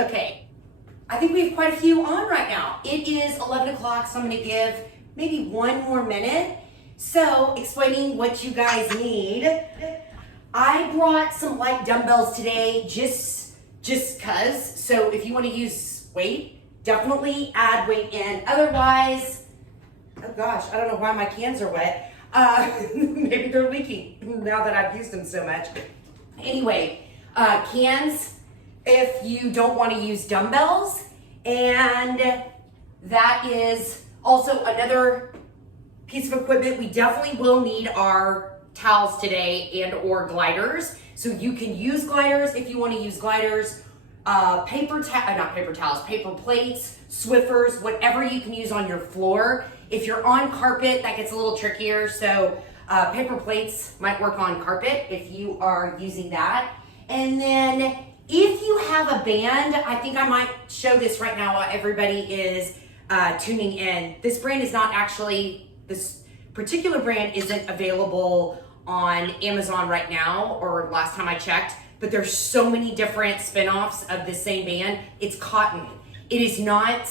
Okay, I think we have quite a few on right now. It is 11 o'clock, so I'm gonna give maybe one more minute. So, explaining what you guys need. I brought some light dumbbells today just cause. So if you wanna use weight, definitely add weight in. Otherwise, oh gosh, I don't know why my cans are wet. Maybe they're leaking now that I've used them so much. Anyway, cans, if you don't want to use dumbbells, and that is also another piece of equipment. We definitely will need our towels today and or gliders. So you can use gliders if you want to use gliders, paper plates, Swiffers, whatever you can use on your floor. If you're on carpet, that gets a little trickier. So paper plates might work on carpet if you are using that. And then if you have a band, I think I might show this right now while everybody is tuning in. This brand is not actually, this particular brand isn't available on Amazon right now, or last time I checked, but there's so many different spin-offs of the same band. It's cotton. It is not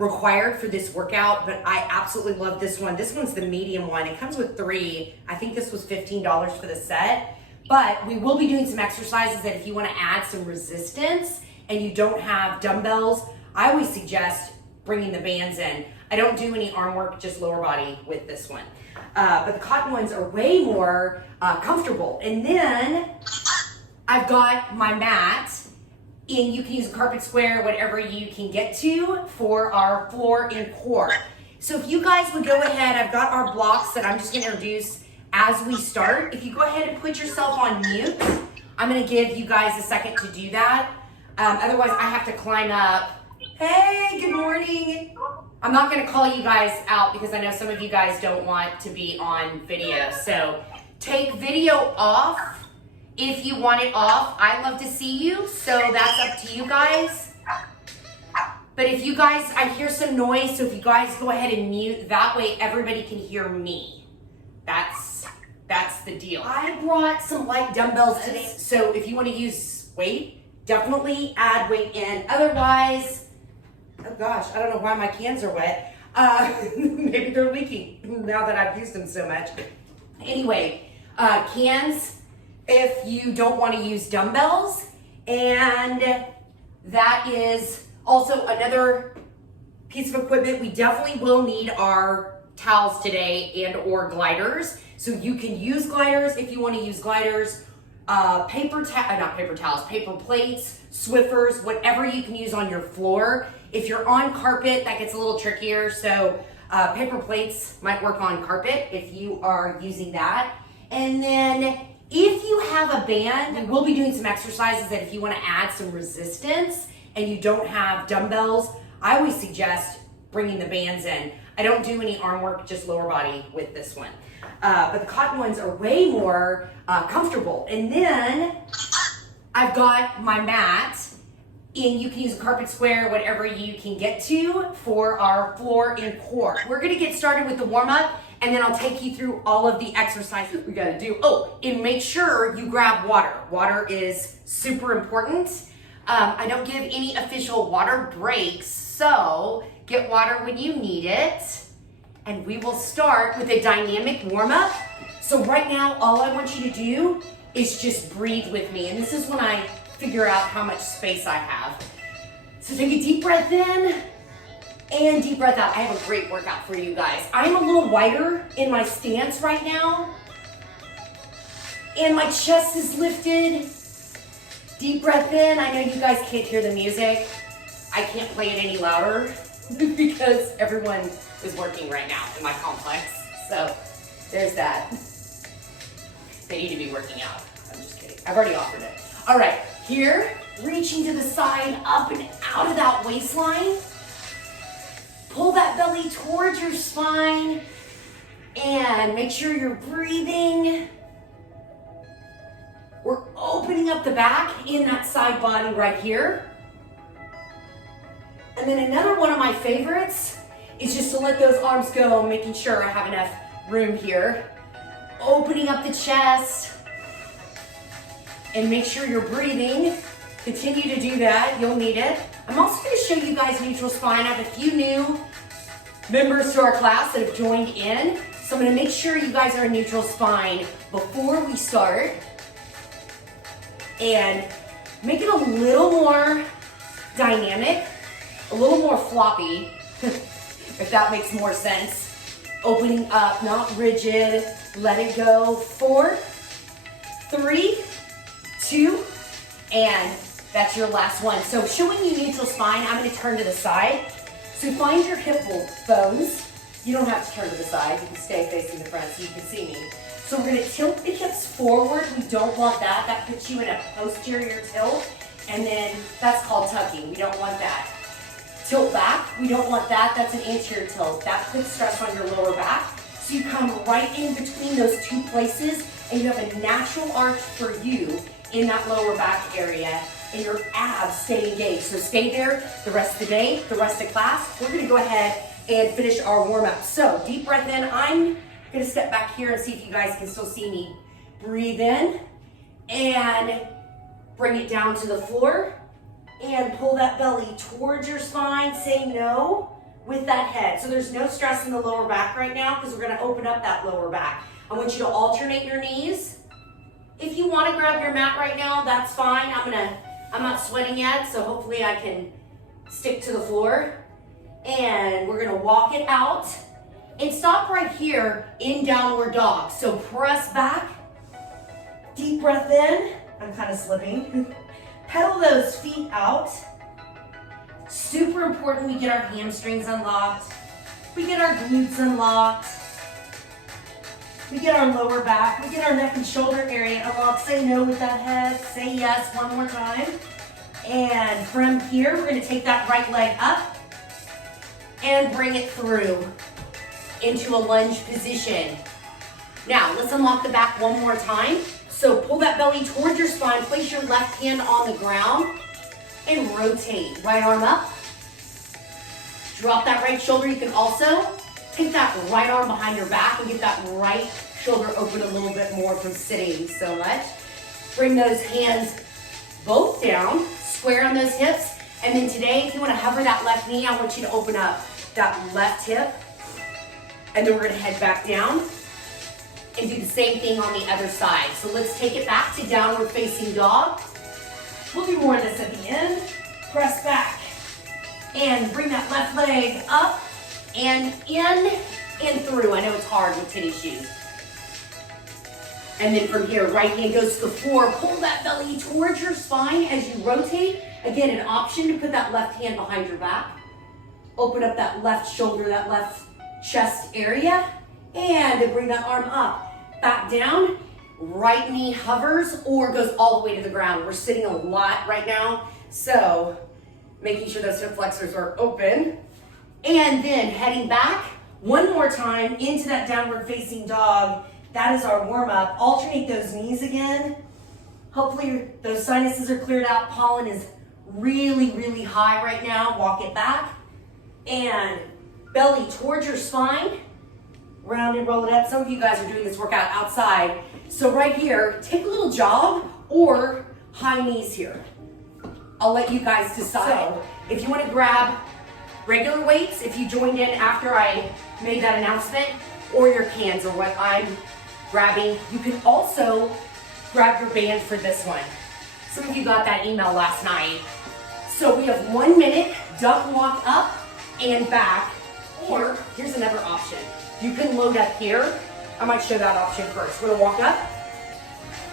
required for this workout, but I absolutely love this one. This one's the medium one. It comes with 3. I think this was $15 for the set. But we will be doing some exercises that if you want to add some resistance and you don't have dumbbells, I always suggest bringing the bands in. I don't do any arm work, just lower body with this one. But the cotton ones are way more comfortable. And then I've got my mat, and you can use a carpet square, whatever you can get to for our floor and core. So if you guys would go ahead, I've got our blocks that I'm just going to introduce as we start. If you go ahead and put yourself on mute, I'm gonna give you guys a second to do that. Otherwise, I have to climb up. Hey, good morning. I'm not gonna call you guys out because I know some of you guys don't want to be on video. So take video off if you want it off. I love to see you, so that's up to you guys. But if you guys, I hear some noise, so if you guys go ahead and mute, that way everybody can hear me. That's the deal. I brought some light dumbbells today. So if you want to use weight, definitely add weight in. Otherwise, oh gosh, I don't know why my cans are wet. Maybe they're leaking now that I've used them so much. Anyway, cans, if you don't want to use dumbbells, and that is also another piece of equipment. We definitely will need our towels today and or gliders. So you can use gliders if you want to use gliders, paper plates, Swiffers, whatever you can use on your floor. If you're on carpet, that gets a little trickier. So paper plates might work on carpet if you are using that. And then if you have a band, we will be doing some exercises that if you want to add some resistance and you don't have dumbbells, I always suggest bringing the bands in. I don't do any arm work, just lower body with this one. But the cotton ones are way more comfortable. And then I've got my mat, and you can use a carpet square, whatever you can get to for our floor and core. We're gonna get started with the warm up, and then I'll take you through all of the exercises we gotta do. Oh, and make sure you grab water. Water is super important. I don't give any official water breaks, so get water when you need it. And we will start with a dynamic warm-up. So right now, all I want you to do is just breathe with me. And this is when I figure out how much space I have. So take a deep breath in and deep breath out. I have a great workout for you guys. I'm a little wider in my stance right now. And my chest is lifted. Deep breath in. I know you guys can't hear the music. I can't play it any louder because everyone is working right now in my complex. So there's that. They need to be working out. I'm just kidding. I've already offered it. All right, here, reaching to the side, up and out of that waistline. Pull that belly towards your spine and make sure you're breathing. We're opening up the back in that side body right here. And then another one of my favorites is just to let those arms go, making sure I have enough room here. Opening up the chest and make sure you're breathing. Continue to do that, you'll need it. I'm also gonna show you guys neutral spine. I have a few new members to our class that have joined in. So I'm gonna make sure you guys are in neutral spine before we start and make it a little more dynamic, a little more floppy, if that makes more sense. Opening up, not rigid, let it go. 4, 3, 2, and that's your last one. So showing you neutral spine, I'm gonna turn to the side. So find your hip bones. You don't have to turn to the side, you can stay facing the front so you can see me. So we're gonna tilt the hips forward. We don't want that. That puts you in a posterior tilt, and then that's called tucking. We don't want that. Tilt back, we don't want that. That's an anterior tilt. That puts stress on your lower back. So you come right in between those two places, and you have a natural arch for you in that lower back area, and your abs stay engaged. So stay there the rest of the day, the rest of class. We're gonna go ahead and finish our warm up. So deep breath in. I'm gonna step back here and see if you guys can still see me. Breathe in and bring it down to the floor and pull that belly towards your spine. Say no with that head. So there's no stress in the lower back right now because we're gonna open up that lower back. I want you to alternate your knees. If you wanna grab your mat right now, that's fine. I'm not sweating yet, so hopefully I can stick to the floor. And we're gonna walk it out and stop right here in downward dog. So press back, deep breath in. I'm kind of slipping. Pedal those feet out. Super important we get our hamstrings unlocked. We get our glutes unlocked. We get our lower back. We get our neck and shoulder area unlocked. Say no with that head. Say yes one more time. And from here, we're gonna take that right leg up and bring it through into a lunge position. Now, let's unlock the back one more time. So pull that belly towards your spine, place your left hand on the ground, and rotate. Right arm up. Drop that right shoulder. You can also take that right arm behind your back and get that right shoulder open a little bit more from sitting so much. Bring those hands both down, square on those hips. And then today, if you wanna hover that left knee, I want you to open up that left hip. And then we're gonna head back down and do the same thing on the other side. So let's take it back to downward facing dog. We'll do more of this at the end. Press back and bring that left leg up and in and through. I know it's hard with tennis shoes. And then from here, right hand goes to the floor. Pull that belly towards your spine as you rotate. Again, an option to put that left hand behind your back. Open up that left shoulder, that left chest area. And then bring that arm up, back down. Right knee hovers or goes all the way to the ground. We're sitting a lot right now, so making sure those hip flexors are open. And then heading back one more time into that downward facing dog. That is our warm up. Alternate those knees again. Hopefully those sinuses are cleared out. Pollen is really, really high right now. Walk it back and belly towards your spine. Round and roll it up. Some of you guys are doing this workout outside. So right here, take a little jog or high knees here. I'll let you guys decide. So, if you want to grab regular weights, if you joined in after I made that announcement, or your cans are what I'm grabbing, you can also grab your band for this one. Some of you got that email last night. So we have 1 minute, duck walk up and back, or here's another option. You can load up here. I might show that option first. We're gonna walk up.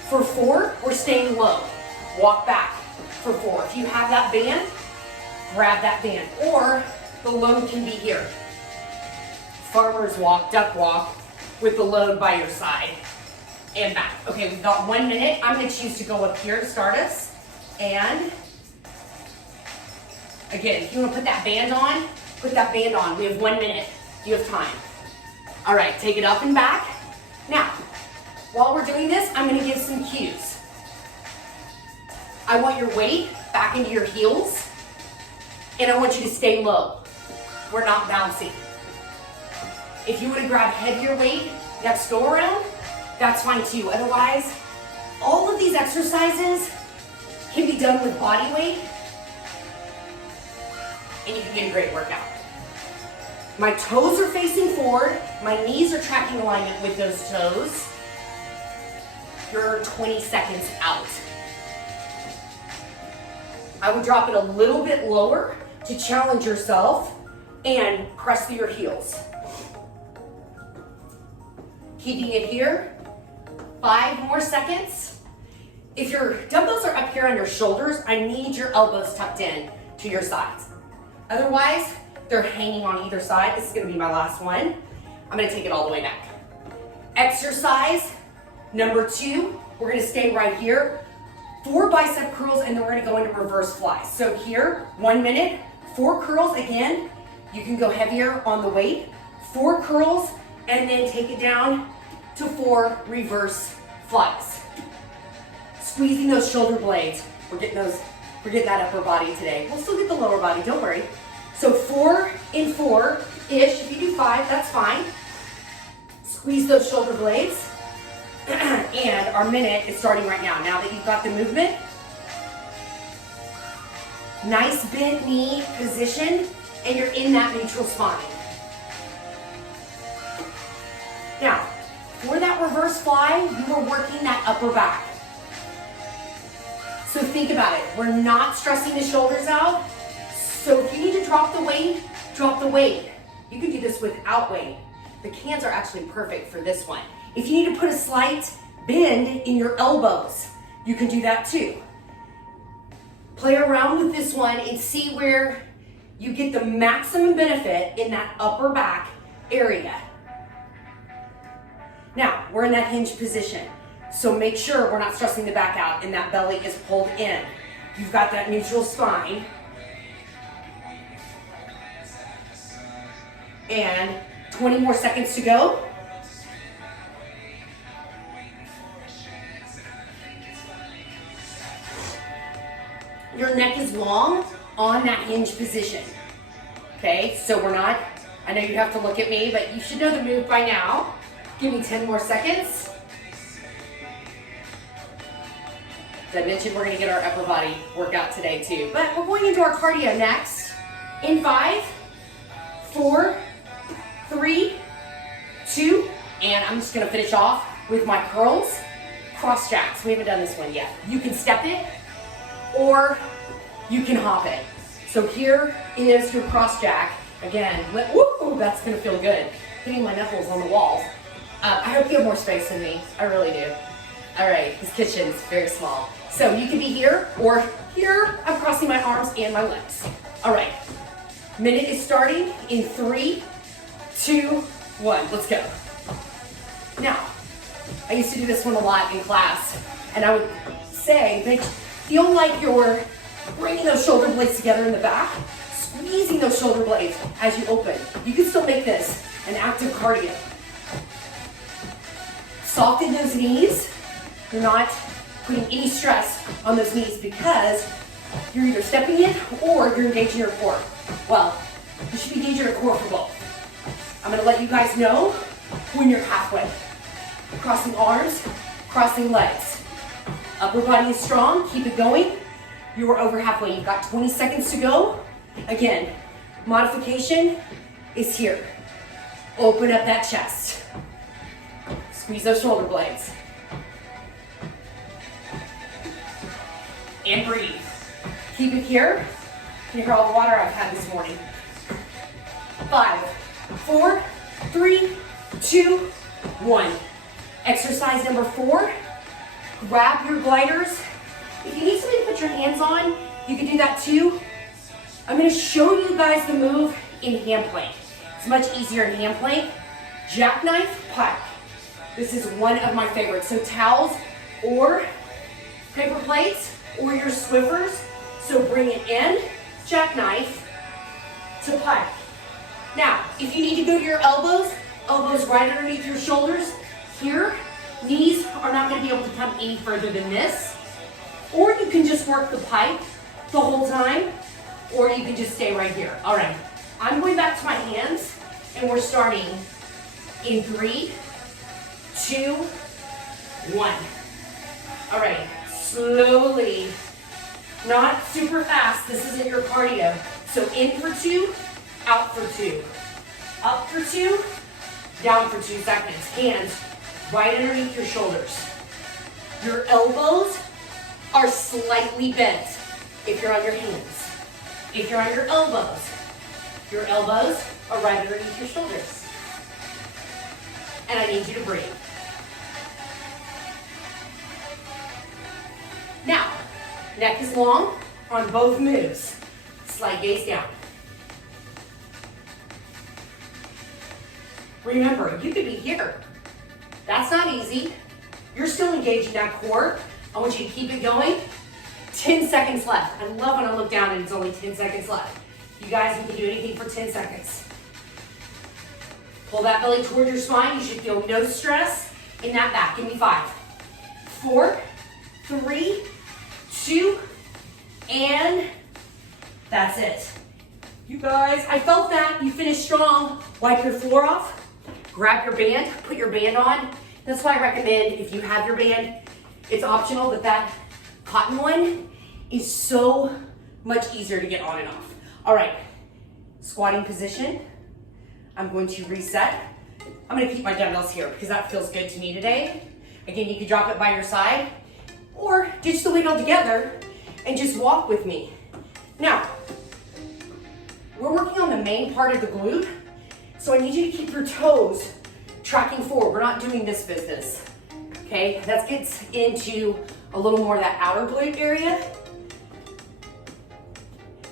For 4, we're staying low. Walk back for 4. If you have that band, grab that band. Or the load can be here. Farmer's walk, duck walk, with the load by your side. And back. Okay, we've got 1 minute. I'm gonna choose to go up here to start us. And again, if you wanna put that band on, put that band on. We have 1 minute. You have time. All right, take it up and back. Now, while we're doing this, I'm gonna give some cues. I want your weight back into your heels, and I want you to stay low. We're not bouncing. If you wanna grab heavier weight next go around, that's fine too. Otherwise, all of these exercises can be done with body weight, and you can get a great workout. My toes are facing forward. My knees are tracking alignment with those toes. You're 20 seconds out. I would drop it a little bit lower to challenge yourself and press through your heels. Keeping it here, 5 more seconds. If your dumbbells are up here on your shoulders, I need your elbows tucked in to your sides. Otherwise, they're hanging on either side. This is gonna be my last one. I'm gonna take it all the way back. Exercise number 2, we're gonna stay right here. 4 bicep curls, and then we're gonna go into reverse flies. So here, 1 minute, 4 curls again. You can go heavier on the weight. 4 curls, and then take it down to 4 reverse flies. Squeezing those shoulder blades. We're getting that upper body today. We'll still get the lower body, don't worry. So 4 and 4-ish. If you do 5, that's fine. Squeeze those shoulder blades. And our minute is starting right now. Now that you've got the movement, nice bent knee position, and you're in that neutral spine. Now, for that reverse fly, you are working that upper back. So think about it. We're not stressing the shoulders out. So if you need to drop the weight, drop the weight. You can do this without weight. The cans are actually perfect for this one. If you need to put a slight bend in your elbows, you can do that too. Play around with this one and see where you get the maximum benefit in that upper back area. Now, we're in that hinge position. So make sure we're not stressing the back out and that belly is pulled in. You've got that neutral spine. And 20 more seconds to go. Your neck is long on that hinge position. Okay, so we're not, I know you have to look at me, but you should know the move by now. Give me 10 more seconds. As I mentioned, we're gonna get our upper body workout today too, but we're going into our cardio next. In 5, 4, 3, 2, and I'm just gonna finish off with my curls, cross jacks. We haven't done this one yet. You can step it, or you can hop it. So here is your cross jack. Again, woo, that's gonna feel good. Hitting my knuckles on the walls. I hope you have more space than me. I really do. All right, this kitchen's very small. So you can be here or here. I'm crossing my arms and my legs. All right, minute is starting in 3, 2, 1. Let's go. Now, I used to do this one a lot in class, and I would say, feel like you're bringing those shoulder blades together in the back, squeezing those shoulder blades as you open. You can still make this an active cardio. Soften those knees. You're not putting any stress on those knees because you're either stepping in or you're engaging your core. Well, you should be engaging your core for both. I'm gonna let you guys know when you're halfway. Crossing arms, crossing legs. Upper body is strong, keep it going. You are over halfway, you've got 20 seconds to go. Again, modification is here. Open up that chest. Squeeze those shoulder blades. And breathe. Keep it here. Can you hear all the water I've had this morning? 5, 4, 3, 2, 1. Exercise number 4. Grab your gliders. If you need something to put your hands on, you can do that too. I'm going to show you guys the move in hand plank. It's much easier in hand plank. Jackknife, pike. This is one of my favorites. So towels or paper plates or your Swiffers. So bring it in, jackknife to pike. Now, if you need to go to your elbows, elbows right underneath your shoulders. Here, knees are not going to be able to come any further than this. Or you can just work the pike the whole time, or you can just stay right here. All right, I'm going back to my hands, and we're starting in 3, 2, 1. All right, slowly Not super fast. This isn't your cardio. So in for 2, out for 2. Up for 2, down for 2 seconds. Hands right underneath your shoulders. Your elbows are slightly bent if you're on your hands. If you're on your elbows are right underneath your shoulders. And I need you to breathe. Now, neck is long on both moves. Slight gaze down. Remember, you could be here. That's not easy. You're still engaging that core. I want you to keep it going. 10 seconds left. I love when I look down and it's only 10 seconds left. You guys, you can do anything for 10 seconds. Pull that belly towards your spine. You should feel no stress in that back. Give me 5, 4, 3, 2, and that's it. You guys, I felt that. You finished strong. Wipe your floor off. Grab your band. Put your band on. That's why I recommend, if you have your band, it's optional, but that cotton one is so much easier to get on and off. All right, squatting position. I'm going to reset. I'm going to keep my dumbbells here because that feels good to me today. Again, you can drop it by your side or ditch the weight altogether and just walk with me. Now, we're working on the main part of the glute, so I need you to keep your toes tracking forward. We're not doing this business, okay? That gets into a little more of that outer glute area.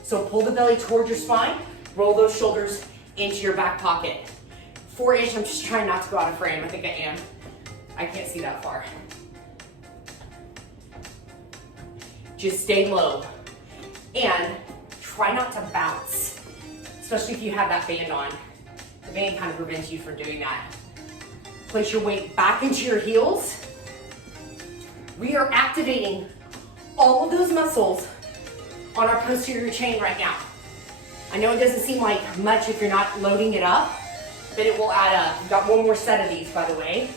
So pull the belly towards your spine, roll those shoulders into your back pocket. 4-inch, I'm just trying not to go out of frame. I think I am. I can't see that far. Just stay low. And try not to bounce, especially if you have that band on. The band kind of prevents you from doing that. Place your weight back into your heels. We are activating all of those muscles on our posterior chain right now. I know it doesn't seem like much if you're not loading it up, but it will add up. We've got one more set of these, by the way.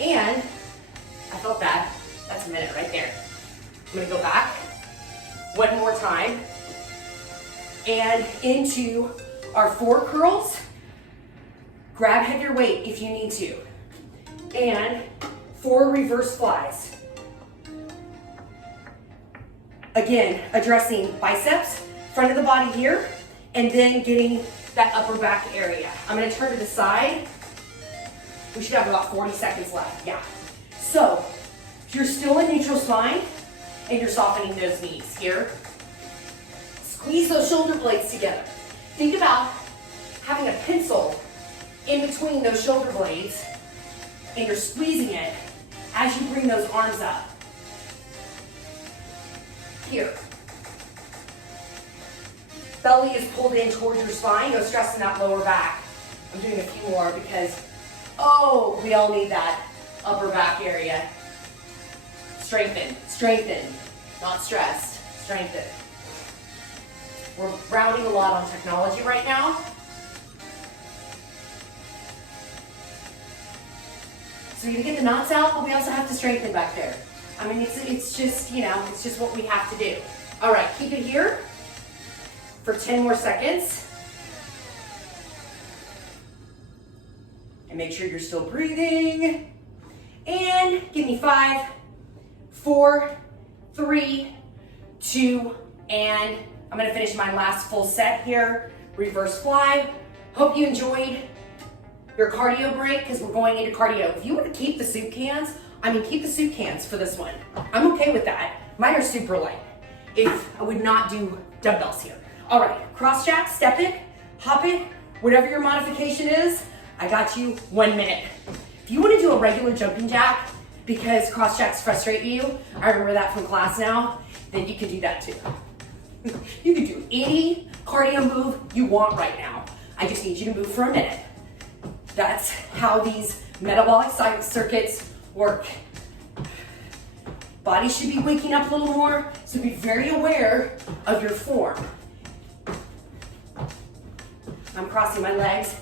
And I felt that. That's a minute right there. I'm gonna go back one more time and into our 4 curls. Grab heavier weight if you need to. And 4 reverse flies. Again, addressing biceps, front of the body here, and then getting that upper back area. I'm gonna turn to the side. We should have about 40 seconds left, yeah. So, if you're still in neutral spine, and you're softening those knees here, squeeze those shoulder blades together. Think about having a pencil in between those shoulder blades, and you're squeezing it as you bring those arms up. Here. Belly is pulled in towards your spine. No stress in that lower back. I'm doing a few more because, oh, we all need that upper back area. Strengthen, strengthen, not stressed, strengthen. We're rounding a lot on technology right now. So you're gonna get the knots out, but we also have to strengthen back there. I mean, it's just, you know, it's just what we have to do. All right, keep it here for 10 more seconds. And make sure you're still breathing. And give me 5, 4, 3, 2, and I'm gonna finish my last full set here. Reverse fly. Hope you enjoyed your cardio break because we're going into cardio. If you want to keep the soup cans, keep the soup cans for this one. I'm okay with that. Mine are super light. If I would not do dumbbells here. All right, cross jack, step it, hop it, whatever your modification is, I got you 1 minute. If you want to do a regular jumping jack because cross jacks frustrate you, I remember that from class now, then you can do that too. You can do any cardio move you want right now. I just need you to move for a minute. That's how these metabolic circuits work. Body should be waking up a little more, so be very aware of your form. I'm crossing my legs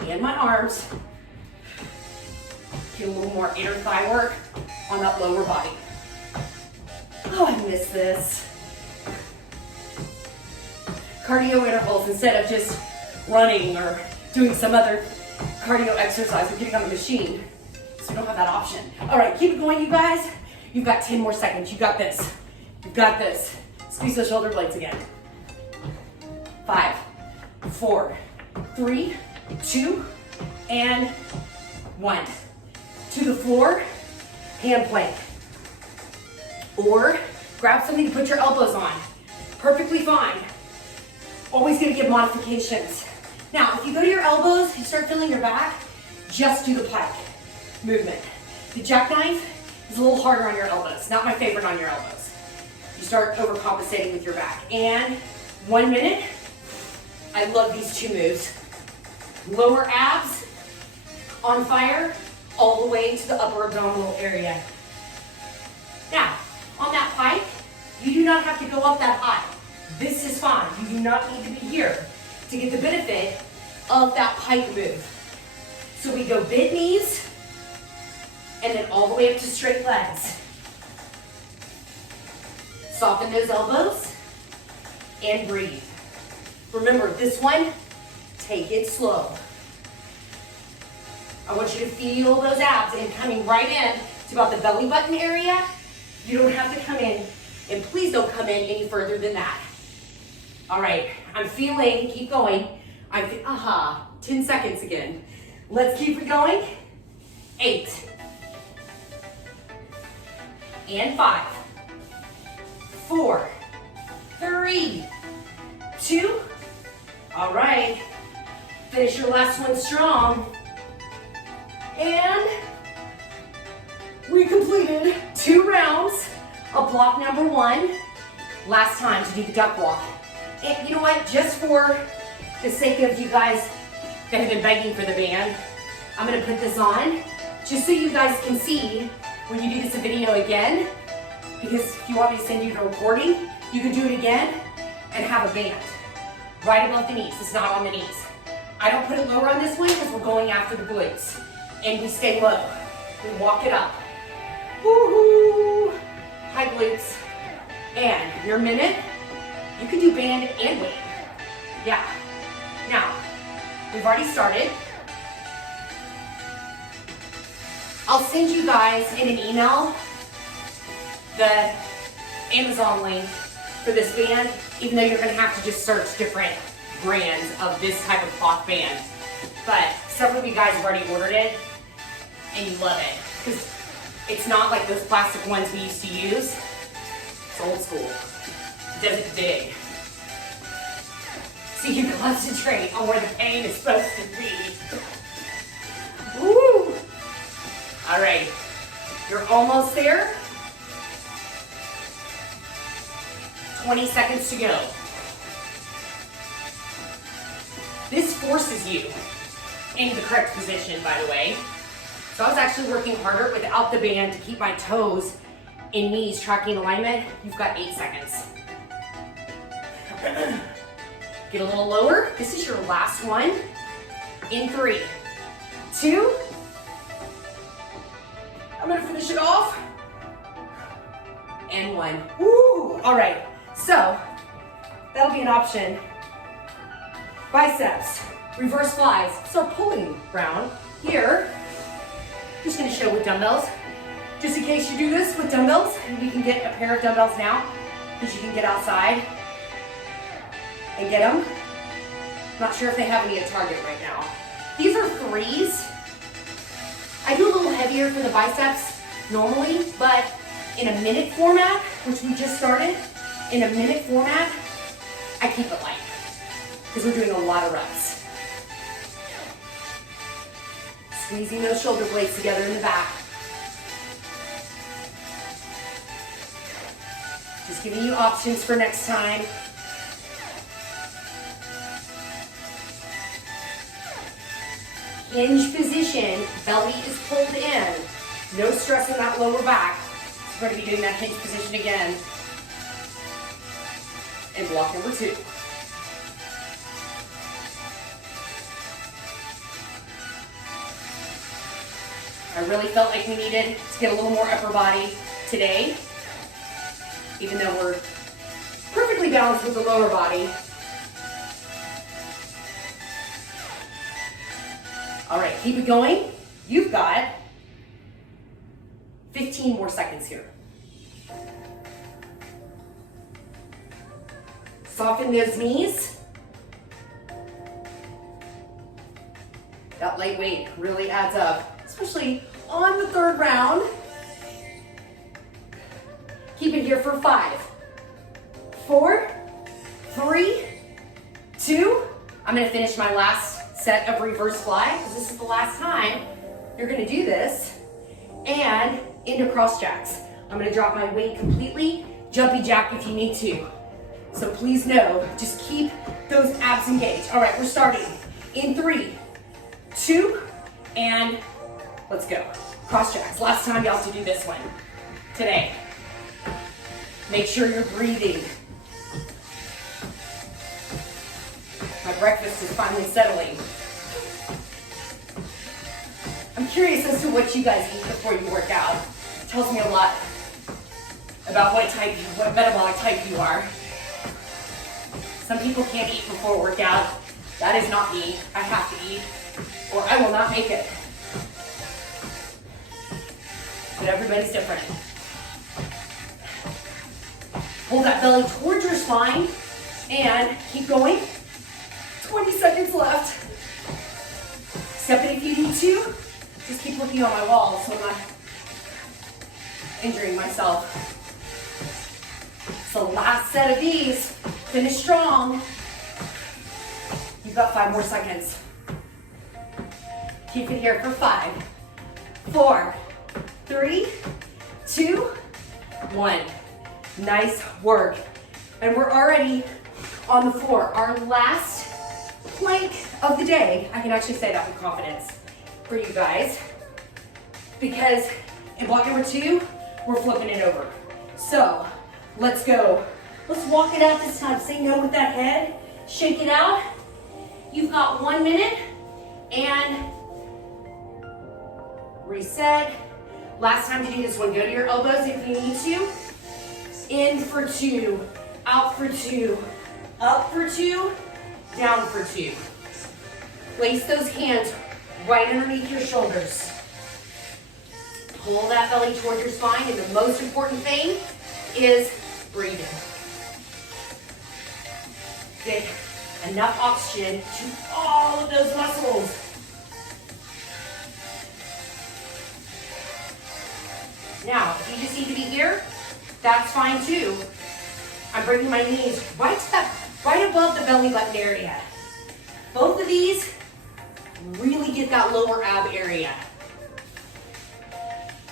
and my arms. Get a little more inner thigh work on that lower body. Oh, I miss this. cardio intervals instead of just running or doing some other cardio exercise or getting on the machine. So we don't have that option. All right, keep it going, you guys. You've got 10 more seconds. You got this. You've got this. Squeeze those shoulder blades again. 5, 4, 3, 2, and 1. To the floor, hand plank. Or grab something to put your elbows on. Perfectly fine. Always gonna give modifications. Now, if you go to your elbows, you start feeling your back, just do the pike movement. The jackknife is a little harder on your elbows. Not my favorite on your elbows. You start overcompensating with your back. And 1 minute. I love these 2 moves. Lower abs on fire, all the way to the upper abdominal area. Now, on that pike, you do not have to go up that high. This is fine. You do not need to be here to get the benefit of that pike move. So we go bent knees, and then all the way up to straight legs. Soften those elbows, and breathe. Remember, this one, take it slow. I want you to feel those abs and coming right in to about the belly button area. You don't have to come in, and please don't come in any further than that. All right, I'm feeling, keep going. 10 seconds again. Let's keep it going. 8. And 5, 4, 3, 2. All right, finish your last one strong. And we completed 2 rounds of block number 1. Last time to do the duck walk. And you know what, just for the sake of you guys that have been begging for the band, I'm gonna put this on just so you guys can see when you do this video again, because if you want me to send you the recording, you can do it again and have a band right above the knees. It's not on the knees. I don't put it lower on this one because we're going after the glutes. And we stay low. We walk it up. Woohoo! High glutes. And your minute, you can do band and weight. Yeah. Now, we've already started. I'll send you guys in an email the Amazon link for this band, even though you're gonna have to just search different brands of this type of cloth band. But several of you guys have already ordered it, and you love it. Because it's not like those plastic ones we used to use. It's old school. It doesn't dig. So you concentrate on where the pain is supposed to be. Woo! All right, you're almost there. 20 seconds to go. This forces you into the correct position, by the way. So I was actually working harder without the band to keep my toes and knees tracking alignment. You've got 8 seconds. Get a little lower. This is your last one. In 3, 2. I'm gonna finish it off. And 1. Woo! All right, so that'll be an option. Biceps, reverse flies. Start pulling round here. Just gonna show with dumbbells. Just in case you do this with dumbbells, we can get a pair of dumbbells now, because you can get outside and get them. Not sure if they have any at Target right now. These are 3s. I do a little heavier for the biceps normally, but in a minute format, which we just started, in a minute format, I keep it light, because we're doing a lot of reps. Squeezing those shoulder blades together in the back. Just giving you options for next time. Hinge position, belly is pulled in. No stress in that lower back. We're going to be doing that hinge position again. And block number 2. I really felt like we needed to get a little more upper body today, even though we're perfectly balanced with the lower body. All right, keep it going. You've got 15 more seconds here. Soften those knees. That light weight really adds up, especially on the third round. Keep it here for 5, 4, 3, 2. I'm gonna finish my last set of reverse fly, because this is the last time you're gonna do this, and into cross jacks. I'm gonna drop my weight completely, jumpy jack if you need to. So please know, just keep those abs engaged. All right, we're starting in 3, 2, and let's go. Cross jacks. Last time y'all to do this one. Today. Make sure you're breathing. My breakfast is finally settling. I'm curious as to what you guys eat before you work out. It tells me a lot about what metabolic type you are. Some people can't eat before workout. That is not me. I have to eat, or I will not make it. But everybody's different. Hold that belly towards your spine and keep going. 20 seconds left. Step it if you need to. Just keep looking on my wall so I'm not injuring myself. So last set of these. Finish strong. You've got 5 more seconds. Keep it here for 5, 4, 3, 2, 1. Nice work. And we're already on the floor. Our last plank of the day. I can actually say that with confidence for you guys, because in block number 2, we're flipping it over. So let's go. Let's walk it out this time. Say no with that head. Shake it out. You've got 1 minute and reset. Last time to do this one, go to your elbows if you need to. In for 2, out for 2, up for 2, down for 2. Place those hands right underneath your shoulders. Pull that belly toward your spine, and the most important thing is breathing. Get enough oxygen to all of those muscles. Now, if you just need to be here, that's fine too. I'm bringing my knees right above the belly button area. Both of these really get that lower ab area.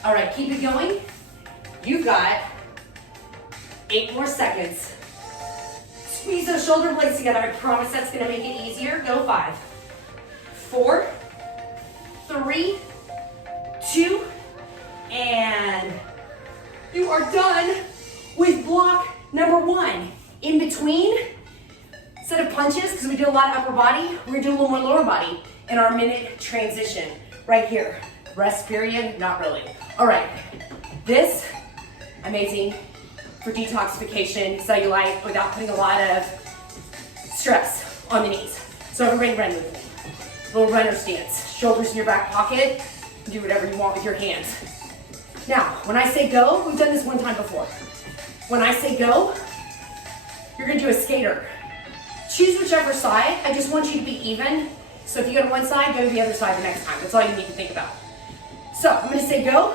All right, keep it going. You've got 8 more seconds. Squeeze those shoulder blades together. I promise that's gonna make it easier. Go 5, 4, 3, 2, and you are done with block number 1. In between, instead of punches, because we do a lot of upper body, we're gonna do a little more lower body in our minute transition. Right here. Rest period, not really. All right, this, amazing for detoxification, cellulite, without putting a lot of stress on the knees. So everybody run with me. Little runner stance. Shoulders in your back pocket. Do whatever you want with your hands. Now, when I say go, we've done this one time before. When I say go, you're gonna do a skater. Choose whichever side. I just want you to be even. So if you go to one side, go to the other side the next time. That's all you need to think about. So I'm gonna say go,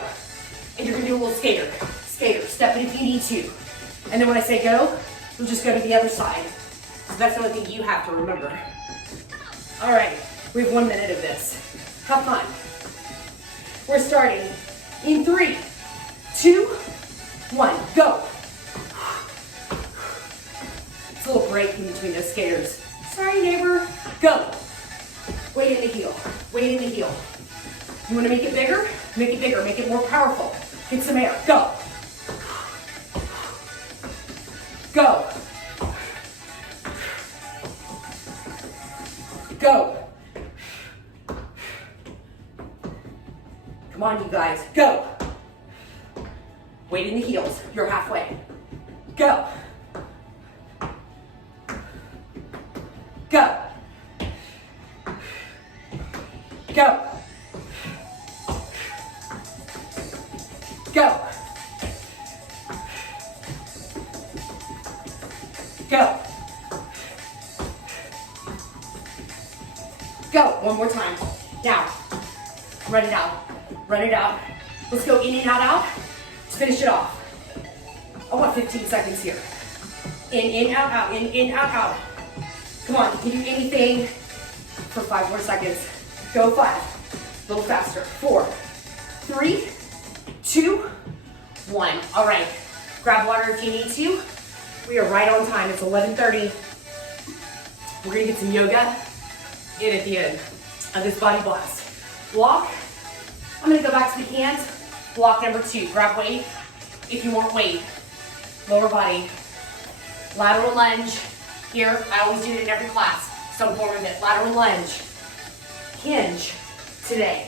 and you're gonna do a little skater. Skater, step it if you need to. And then when I say go, you'll just go to the other side. So that's the only thing you have to remember. All right, we have 1 minute of this. Have fun. We're starting in 3, 2, 1, go. It's a little break in between those skaters. Sorry, neighbor. Go. Weight in the heel. Weight in the heel. You want to make it bigger? Make it bigger. Make it more powerful. Get some air. Go. Go. Go. Come on, you guys. Go. Weight in the heels. You're halfway. Go. Go. Go. Go. Go. Go. One more time. Now, run it out. Run it out. Let's go in and out. Let's finish it off. I want 15 seconds here. In, out, in, out. Come on, you can do anything for 5 more seconds. Go 5. A little faster. 4, 3, 2, 1. All right, grab water if you need to. We are right on time. It's 11:30. We're gonna get some yoga in at the end of this body blast. Walk. I'm gonna go back to the hands. Block number 2. Grab weight if you want weight. Lower body. Lateral lunge. Here, I always do it in every class. Some form of it. Lateral lunge. Hinge today.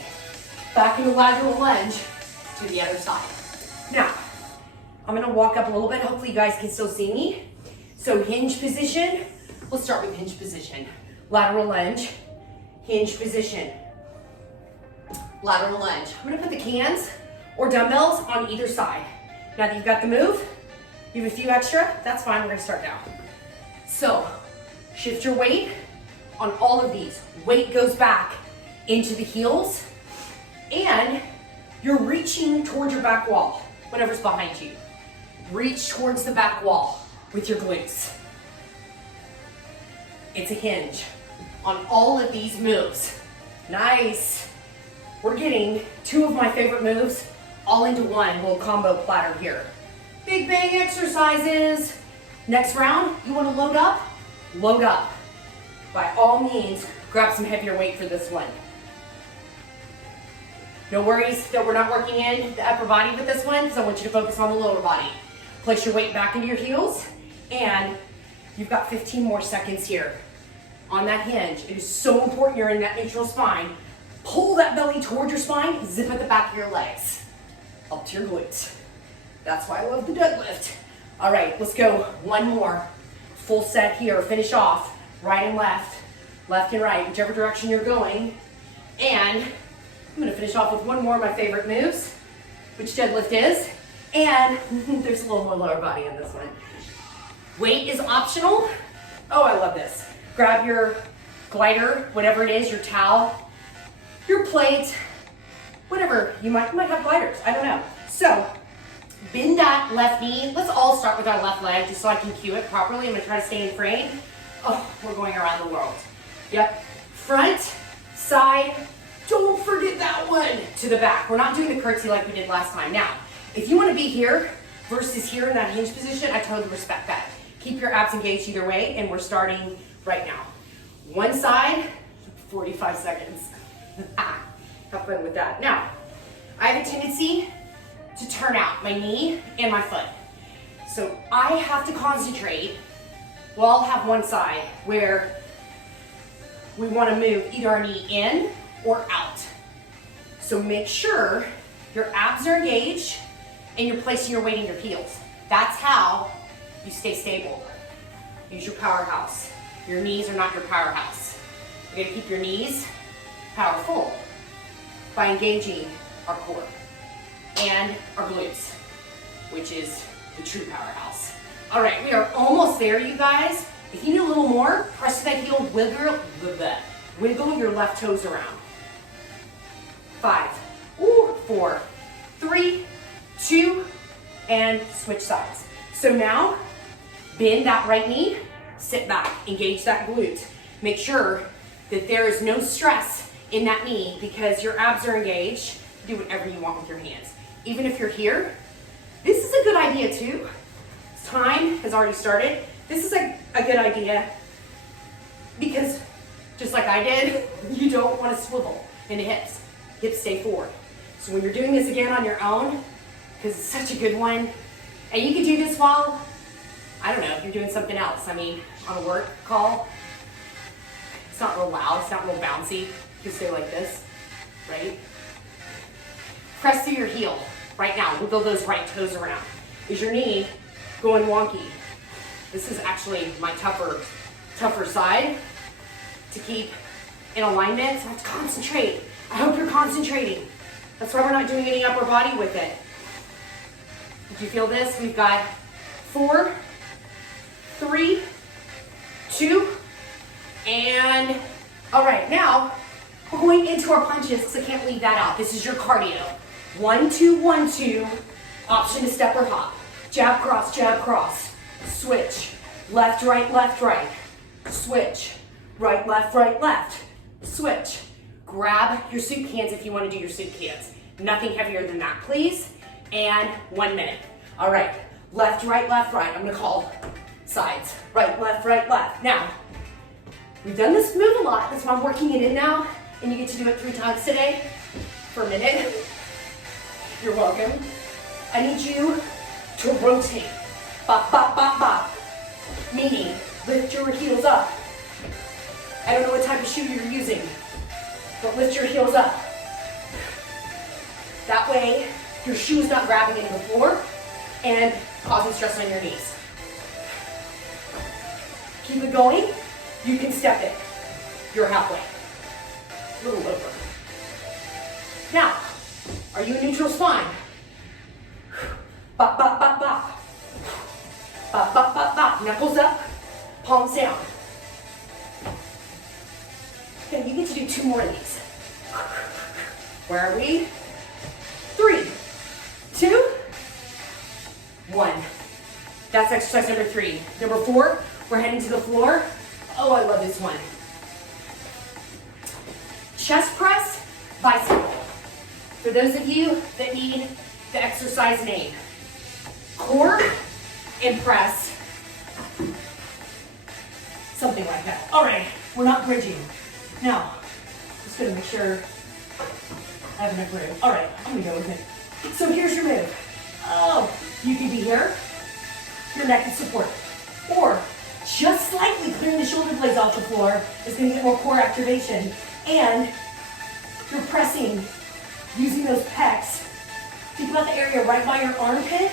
Back into lateral lunge to the other side. Now, I'm gonna walk up a little bit. Hopefully you guys can still see me. So hinge position. Let's start with hinge position. Lateral lunge. Hinge position. Lateral lunge. I'm gonna put the cans or dumbbells on either side. Now that you've got the move, you have a few extra, that's fine, we're gonna start now. So, shift your weight on all of these. Weight goes back into the heels, and you're reaching towards your back wall, whatever's behind you. Reach towards the back wall with your glutes. It's a hinge on all of these moves. Nice. We're getting 2 of my favorite moves all into one little combo platter here. Big bang exercises. Next round, you wanna load up? Load up. By all means, grab some heavier weight for this one. No worries that we're not working in the upper body with this one, so I want you to focus on the lower body. Place your weight back into your heels, and you've got 15 more seconds here on that hinge. It is so important you're in that neutral spine. Pull that belly toward your spine, zip at the back of your legs, up to your glutes. That's why I love the deadlift. All right, let's go one more. Full set here, finish off, right and left and right, whichever direction you're going. And I'm gonna finish off with one more of my favorite moves, which deadlift is. And there's a little more lower body on this one. Weight is optional. Oh, I love this. Grab your glider, whatever it is, your towel, your plate, whatever. You might have gliders, I don't know. So, bend that left knee. Let's all start with our left leg just so I can cue it properly. I'm gonna try to stay in frame. Oh, we're going around the world. Yep, front, side, don't forget that one, to the back. We're not doing the curtsy like we did last time. Now, if you wanna be here versus here in that hinge position, I totally respect that. Keep your abs engaged either way, and we're starting right now. One side, 45 seconds. Have fun with that. Now, I have a tendency to turn out my knee and my foot. So I have to concentrate. Well, I'll have one side where we want to move either our knee in or out. So make sure your abs are engaged and you're placing your weight in your heels. That's how you stay stable. Use your powerhouse. Your knees are not your powerhouse. You're gonna keep your knees powerful by engaging our core and our glutes, which is the true powerhouse. All right, we are almost there, you guys. If you need a little more, press that heel, wiggle your left toes around. 5, 4, 3, 2, and switch sides. So now, bend that right knee, sit back, engage that glute. Make sure that there is no stress in that knee because your abs are engaged. Do whatever you want with your hands. Even if you're here, this is a good idea too. Time has already started. This is a good idea because just like I did, you don't want to swivel in the hips. Hips stay forward. So when you're doing this again on your own, because it's such a good one, and you can do this while, I don't know, if you're doing something else. I mean, on a work call, it's not real loud, it's not real bouncy. You can stay like this, right? Press through your heel right now. Wiggle those right toes around. Is your knee going wonky? This is actually my tougher side to keep in alignment. So I have to concentrate I hope you're concentrating. That's why we're not doing any upper body with it. Did you feel this? We've got 4, 3, 2, and all right, now we're going into our punches because I can't leave that out. This is your cardio. 1, 2, 1, 2. Option to step or hop. Jab, cross, switch. Left, right. Switch. Right, left. Switch. Grab your soup cans if you want to do your soup cans. Nothing heavier than that, please. And 1 minute. All right, left, right. I'm gonna call sides. Right, left. Now, we've done this move a lot. That's why I'm working it in now. And you get to do it 3 times today for a minute. You're welcome. I need you to rotate. Bop, bop, bop, bop. Meaning, lift your heels up. I don't know what type of shoe you're using, but lift your heels up. That way, your shoe's not grabbing into the floor and causing stress on your knees. Keep it going. You can step it. You're halfway. A little over. Now, are you in neutral spine? Bop, bop, bop, bop. Bop, bop, bop, bop. Knuckles up, palms down. Okay, you get to do 2 more of these. Where are we? 3, 2, 1. That's exercise number 3. Number 4, we're heading to the floor. Oh, I love this one. Chest press, bicycle. For those of you that need the exercise name. Core and press. Something like that. All right, we're not bridging. Now, just gonna make sure I have enough room. All right, I'm gonna go with it. So here's your move. Oh, you can be here. Your neck is supported. Or just slightly clearing the shoulder blades off the floor is gonna get more core activation. And you're pressing using those pecs. Think about the area right by your armpit.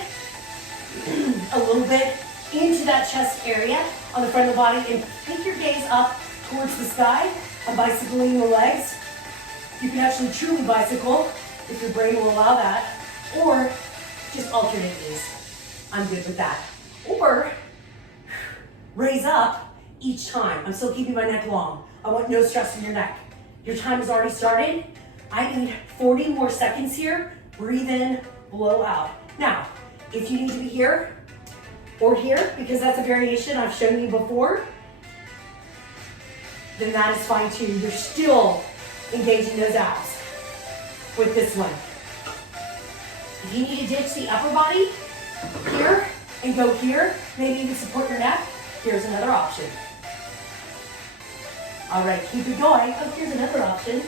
A little bit into that chest area on the front of the body and take your gaze up towards the sky. I'm bicycling the legs. You can actually truly bicycle if your brain will allow that, or just alternate these. I'm good with that. Or raise up each time. I'm still keeping my neck long. I want no stress in your neck. Your time has already started. I need 40 more seconds here. Breathe in, blow out. Now, if you need to be here or here, because that's a variation I've shown you before, then that is fine too. You're still engaging those abs with this one. If you need to ditch the upper body here and go here, maybe even support your neck, here's another option. All right, keep it going. Oh, here's another option.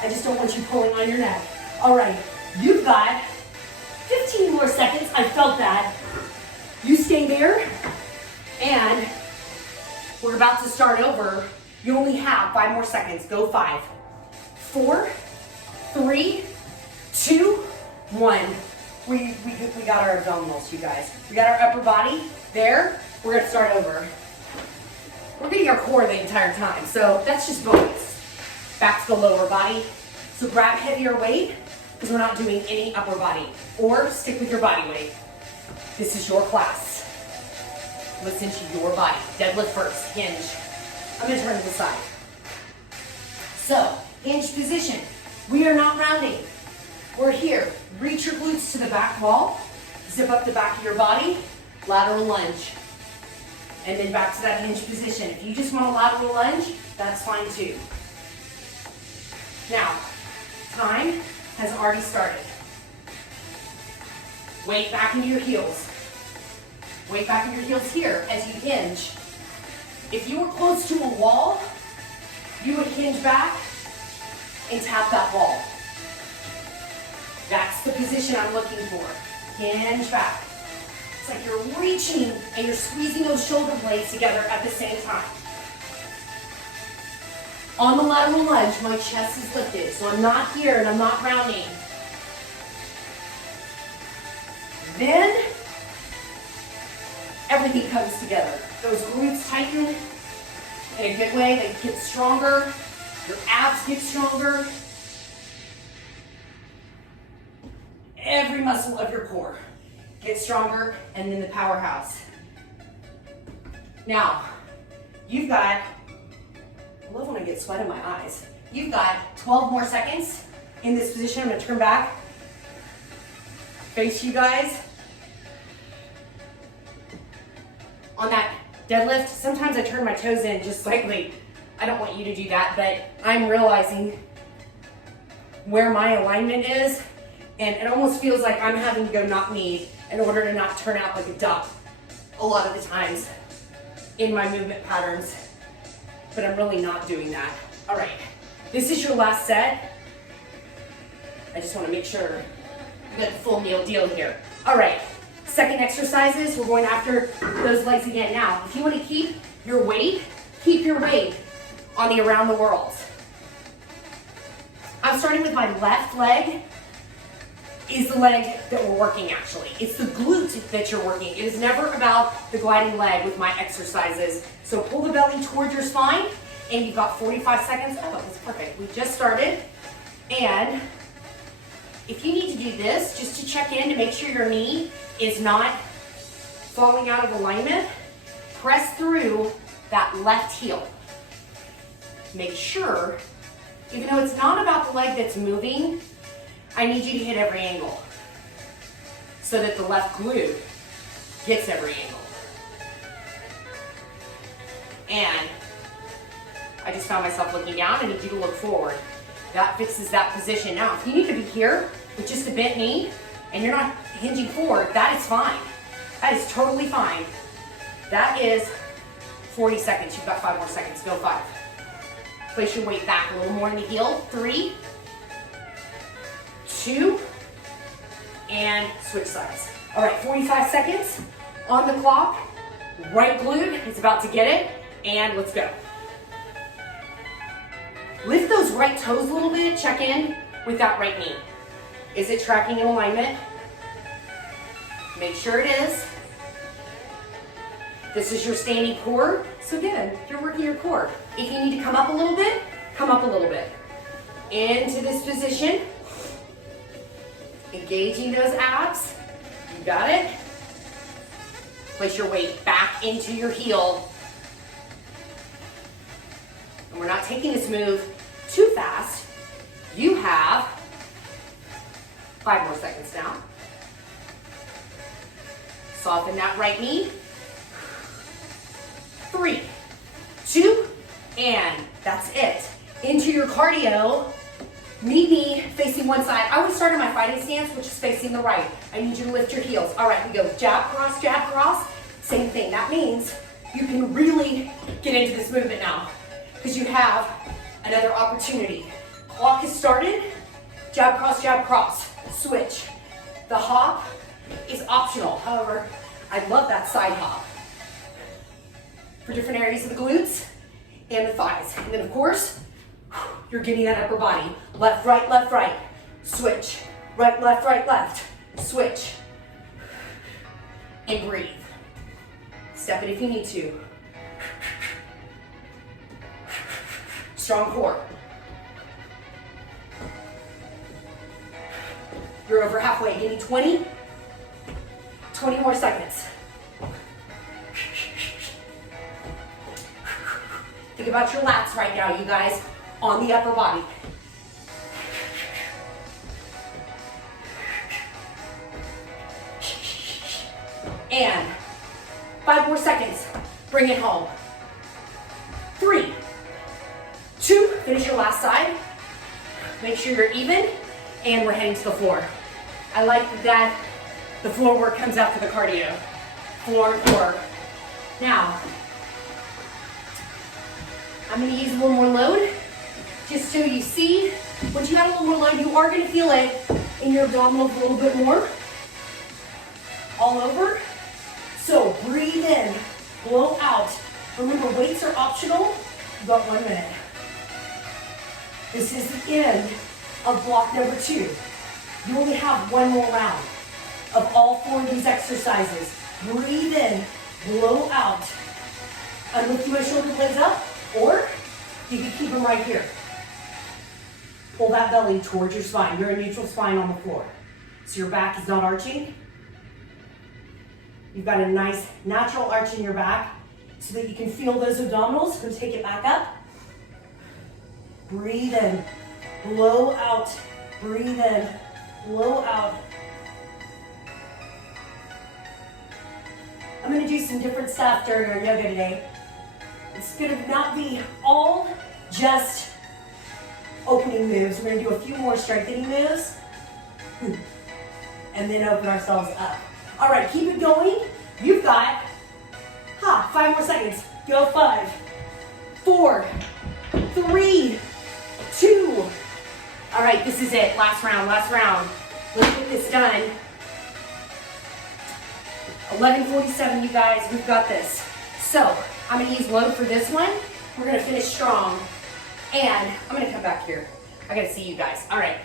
I just don't want you pulling on your neck. All right, you've got 15 more seconds. I felt that. You stay there, and we're about to start over. You only have 5 more seconds. Go 5, 4, 3, 2, 1. We got our abdominals, you guys. We got our upper body there. We're gonna start over. We're getting our core the entire time, so that's just bonus. Back to the lower body. So grab heavier weight, because we're not doing any upper body. Or stick with your body weight. This is your class. Listen to your body. Deadlift first, hinge. I'm gonna turn to the side. So, hinge position. We are not rounding. We're here. Reach your glutes to the back wall. Zip up the back of your body. Lateral lunge. And then back to that hinge position. If you just want a lateral lunge, that's fine too. Now, time has already started. Weight back into your heels. Weight back into your heels here as you hinge. If you were close to a wall, you would hinge back and tap that wall. That's the position I'm looking for. Hinge back. It's like you're reaching and you're squeezing those shoulder blades together at the same time. On the lateral lunge, my chest is lifted, so I'm not here and I'm not rounding. Then, everything comes together. Those glutes tighten, in a good way. They get stronger. Your abs get stronger. Every muscle of your core gets stronger, and then the powerhouse. Now, you've got, I love when I get sweat in my eyes. You've got 12 more seconds in this position. I'm gonna turn back, face you guys. On that deadlift, sometimes I turn my toes in just slightly. I don't want you to do that, but I'm realizing where my alignment is, and it almost feels like I'm having to go knock knee in order to not turn out like a duck a lot of the times in my movement patterns, but I'm really not doing that. All right, this is your last set. I just want to make sure you get the full meal deal here. All right, second exercises, we're going after those legs again. Now, if you want to keep your weight on the around the world. I'm starting with my left leg. Is the leg that we're working actually. It's the glute that you're working. It is never about the gliding leg with my exercises. So pull the belly towards your spine, and you've got 45 seconds. Oh, that's perfect. We just started. And if you need to do this, just to check in to make sure your knee is not falling out of alignment, press through that left heel. Make sure, even though it's not about the leg that's moving, I need you to hit every angle so that the left glute gets every angle. And I just found myself looking down. I need you to look forward. That fixes that position. Now, if you need to be here with just a bent knee and you're not hinging forward, that is fine. That is totally fine. That is 40 seconds. You've got 5 more seconds. Go 5. Place your weight back a little more in the heel. 3, 2, and switch sides. All right, 45 seconds on the clock. Right glute is about to get it, and let's go. Lift those right toes a little bit. Check in with that right knee. Is it tracking in alignment? Make sure it is. This is your standing core. So again, you're working your core. If you need to come up a little bit, come up a little bit. Into this position. Engaging those abs. You got it. Place your weight back into your heel. And we're not taking this move too fast. You have 5 more seconds now. Soften that right knee. 3, 2, and that's it. Into your cardio. Meet me facing one side. I would start in my fighting stance, which is facing the right. I need you to lift your heels. All right, we go jab, cross, same thing. That means you can really get into this movement now because you have another opportunity. Clock has started. Jab, cross, switch. The hop is optional. However, I love that side hop for different areas of the glutes and the thighs. And then of course, you're getting that upper body. Left, right, switch. Right, left, switch. And breathe. Step it if you need to. Strong core. You're over halfway. Give me 20 more seconds. Think about your lats right now, you guys, on the upper body. And 5 more seconds. Bring it home. 3, 2, finish your last side. Make sure you're even, and we're heading to the floor. I like that the floor work comes after the cardio. Floor and core. Now, I'm gonna use a little more load, just so you see. Once you have a little more load, you are gonna feel it in your abdominals a little bit more. All over. So breathe in, blow out. Remember, weights are optional. You've got 1 minute. This is the end of block number 2. You only have 1 more round of all 4 of these exercises. Breathe in, blow out. And lift your shoulder blades up. Or you can keep them right here. Pull that belly towards your spine. You're a neutral spine on the floor. So your back is not arching. You've got a nice natural arch in your back so that you can feel those abdominals. Go take it back up. Breathe in, blow out. Breathe in, blow out. I'm gonna do some different stuff during our yoga today. It's gonna not be all just opening moves. We're gonna do a few more strengthening moves and then open ourselves up. All right, keep it going. You've got 5 more seconds. Go 5, 4, 3, 2. All right, this is it. Last round, last round. Let's get this done. 11:47, you guys, we've got this. So, I'm gonna use low for this one. We're gonna finish strong. And I'm gonna come back here. I gotta see you guys. All right,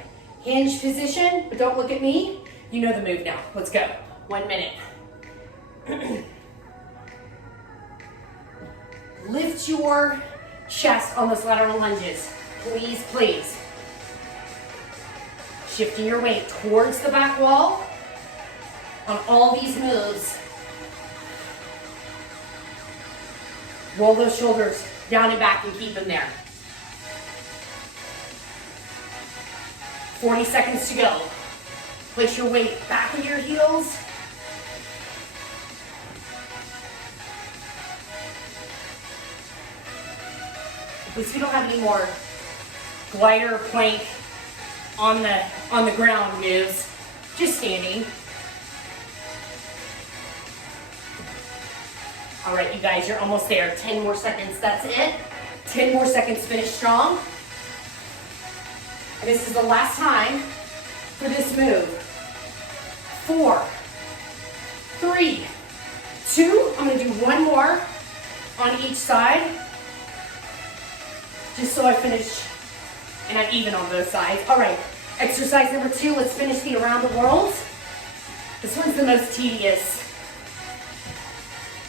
hinge position, but don't look at me. You know the move now. Let's go. 1 minute. Lift your chest on those lateral lunges. Please, please. Shifting your weight towards the back wall on all these moves. Roll those shoulders down and back and keep them there. 40 seconds to go. Place your weight back into your heels. At least we don't have any more glider plank on the ground moves. Just standing. All right, you guys, you're almost there. 10 more seconds, that's it. 10 more seconds, finish strong. And this is the last time for this move. 4, 3, 2. I'm gonna do one more on each side, just so I finish and I'm even on both sides. All right, exercise number 2, let's finish the around the world. This one's the most tedious.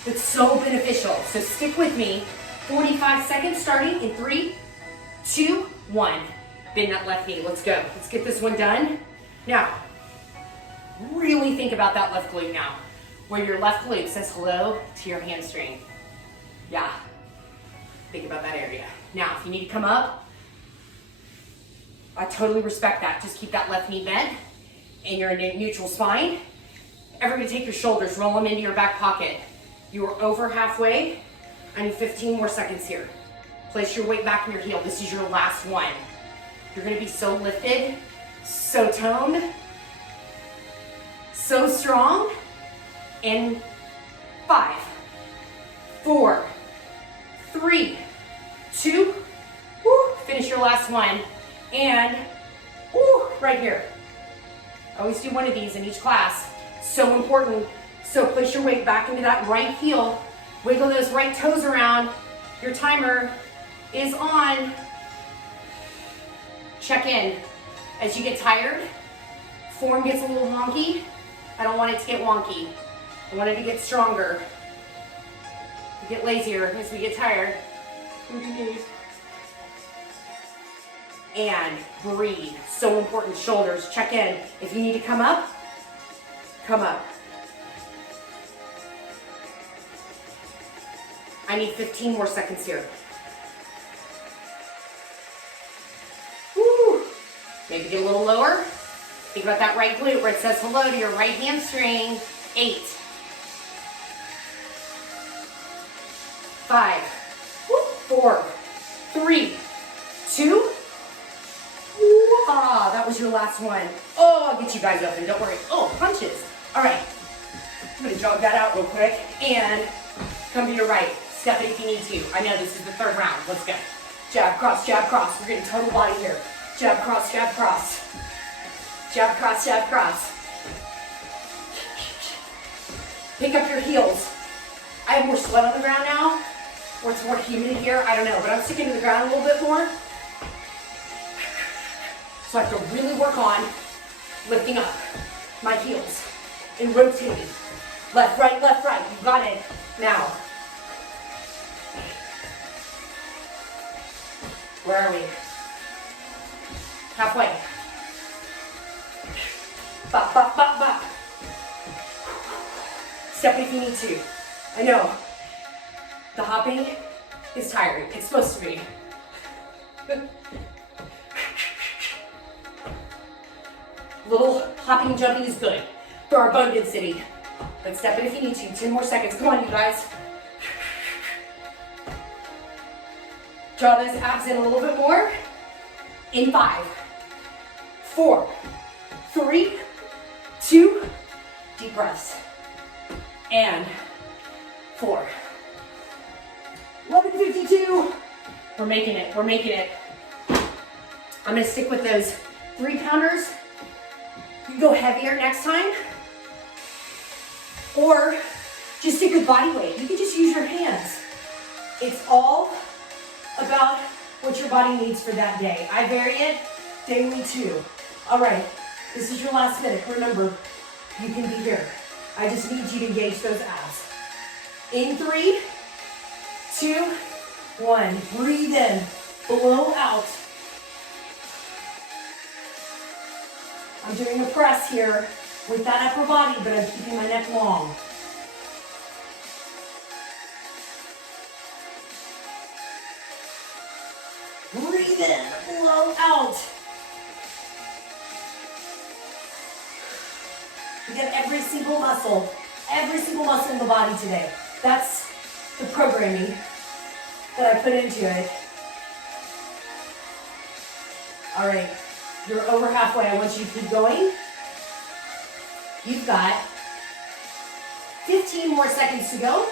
It's so beneficial, so stick with me. 45 seconds starting in 3, 2, 1. Bend that left knee, let's go. Let's get this one done. Now, really think about that left glute now, where your left glute says hello to your hamstring. Yeah, think about that area. Now, if you need to come up, I totally respect that. Just keep that left knee bent, and you're in a neutral spine. Everybody take your shoulders, roll them into your back pocket. You are over halfway. I need 15 more seconds here. Place your weight back in your heel. This is your last one. You're gonna be so lifted, so toned, so strong. In 5, 4, 3, 2, woo, finish your last one. And, woo, right here. I always do one of these in each class. So important. So place your weight back into that right heel. Wiggle those right toes around. Your timer is on. Check in. As you get tired, form gets a little wonky. I don't want it to get wonky. I want it to get stronger. We get lazier as we get tired. And breathe. So important. Shoulders, check in. If you need to come up, come up. I need 15 more seconds here. Woo. Maybe get a little lower. Think about that right glute where it says hello to your right hamstring. 8, 5, 4, 3, 2. Ah, that was your last one. Oh, I'll get you guys open, don't worry. Oh, punches. All right, I'm gonna jog that out real quick and come to your right. Step it if you need to. I know this is the 3rd round. Let's go. Jab, cross, jab, cross. We're getting total body here. Jab, cross, jab, cross. Jab, cross, jab, cross. Pick up your heels. I have more sweat on the ground now, or it's more humid here. I don't know, but I'm sticking to the ground a little bit more. So I have to really work on lifting up my heels and rotating. Left, right, you got it. Now, Where are we? Halfway. Bop, bop, bop, bop. Step if you need to. I know. The hopping is tiring. It's supposed to be. Little hopping and jumping is good for our bone density. But step it if you need to. 10 more seconds. Come on, you guys. Draw those abs in a little bit more. In 5, 4, 3, 2, deep breaths. And 4. 11:52. We're making it. We're making it. I'm going to stick with those 3-pounders. You can go heavier next time. Or just stick with body weight. You can just use your hands. It's all about what your body needs for that day. I vary it daily too. All right, this is your last minute. Remember, you can be here. I just need you to engage those abs. In 3, 2, 1. Breathe in, blow out. I'm doing a press here with that upper body, but I'm keeping my neck long. Breathe in, blow out. We get every single muscle in the body today. That's the programming that I put into it. All right, you're over halfway. I want you to keep going. You've got 15 more seconds to go.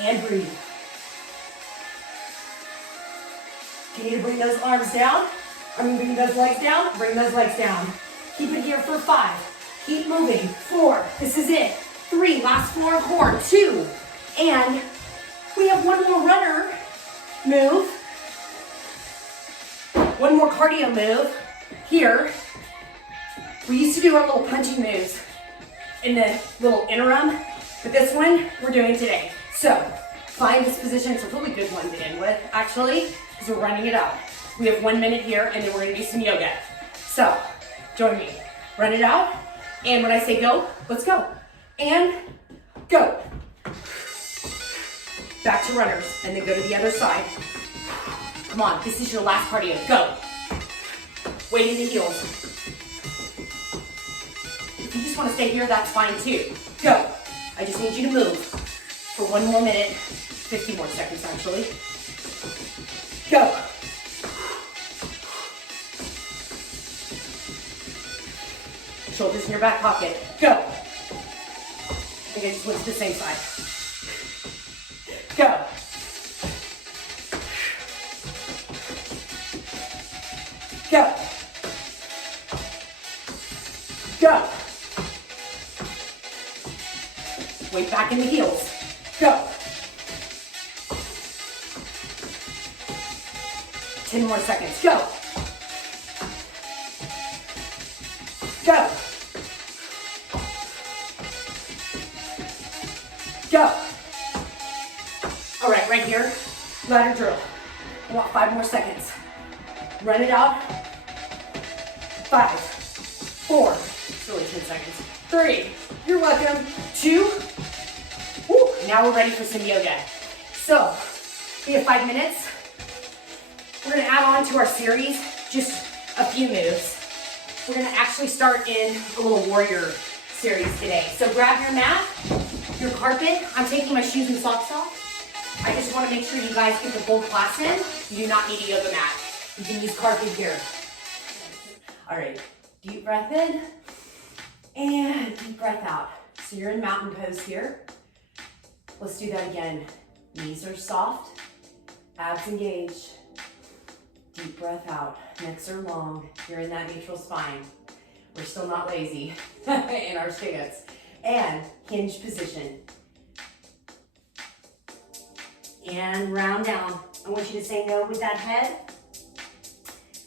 And breathe. You need to bring those arms down. Bring those legs down. Bring those legs down. Keep it here for 5. Keep moving. 4. This is it. 3. Last floor and core. 2. And we have one more runner move. One more cardio move here. We used to do our little punching moves in the little interim, but this one we're doing today. So find this position. It's a really good one to end with, actually, because we're running it out. We have 1 minute here, and then we're gonna do some yoga. So join me. Run it out, and when I say go, let's go. And go. Back to runners, and then go to the other side. Come on, this is your last cardio. Go. Weight in the heels. If you just want to stay here, that's fine too. Go. I just need you to move for 1 more minute, 50 more seconds actually. Go. Shoulders in your back pocket. Go. I think I just went to the same side. Go. Go. Go. Weight back in the heels. Go. 10 more seconds. Go. Go. Go. All right, right here, ladder drill. I want 5 more seconds. Run it out. 5, 4, it's really 10 seconds. 3, you're welcome. 2, woo, now we're ready for some yoga. So, we have 5 minutes. We're gonna add on to our series just a few moves. We're gonna actually start in a little warrior series today. So grab your mat, your carpet. I'm taking my shoes and socks off. I just wanna make sure you guys get the full class in. You do not need a yoga mat. You can use carpet here. All right, deep breath in and deep breath out. So you're in mountain pose here. Let's do that again. Knees are soft, abs engaged. Deep breath out, necks are long. You're in that neutral spine. We're still not lazy in our stance. And hinge position. And round down. I want you to say no with that head.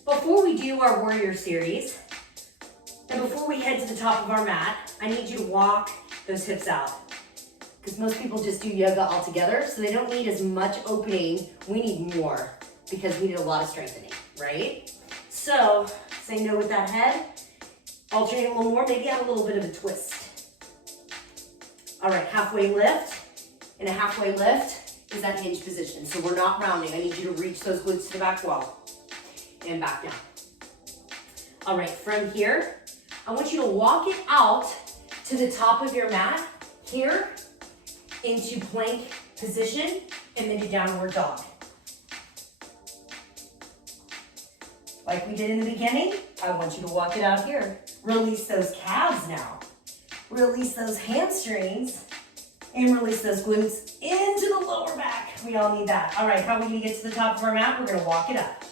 Before we do our warrior series, and before we head to the top of our mat, I need you to walk those hips out. because most people just do yoga altogether, so they don't need as much opening. We need more because we need a lot of strengthening, right? So say no with that head. Alternate a little more, maybe add a little bit of a twist. All right, halfway lift. And a halfway lift is that hinge position. So we're not rounding. I need you to reach those glutes to the back wall and back down. All right, from here, I want you to walk it out to the top of your mat here into plank position and then to downward dog. Like we did in the beginning, I want you to walk it out here. Release those calves now. Release those hamstrings and release those glutes into the lower back. We all need that. All right, how are we gonna get to the top of our mat? We're gonna walk it up.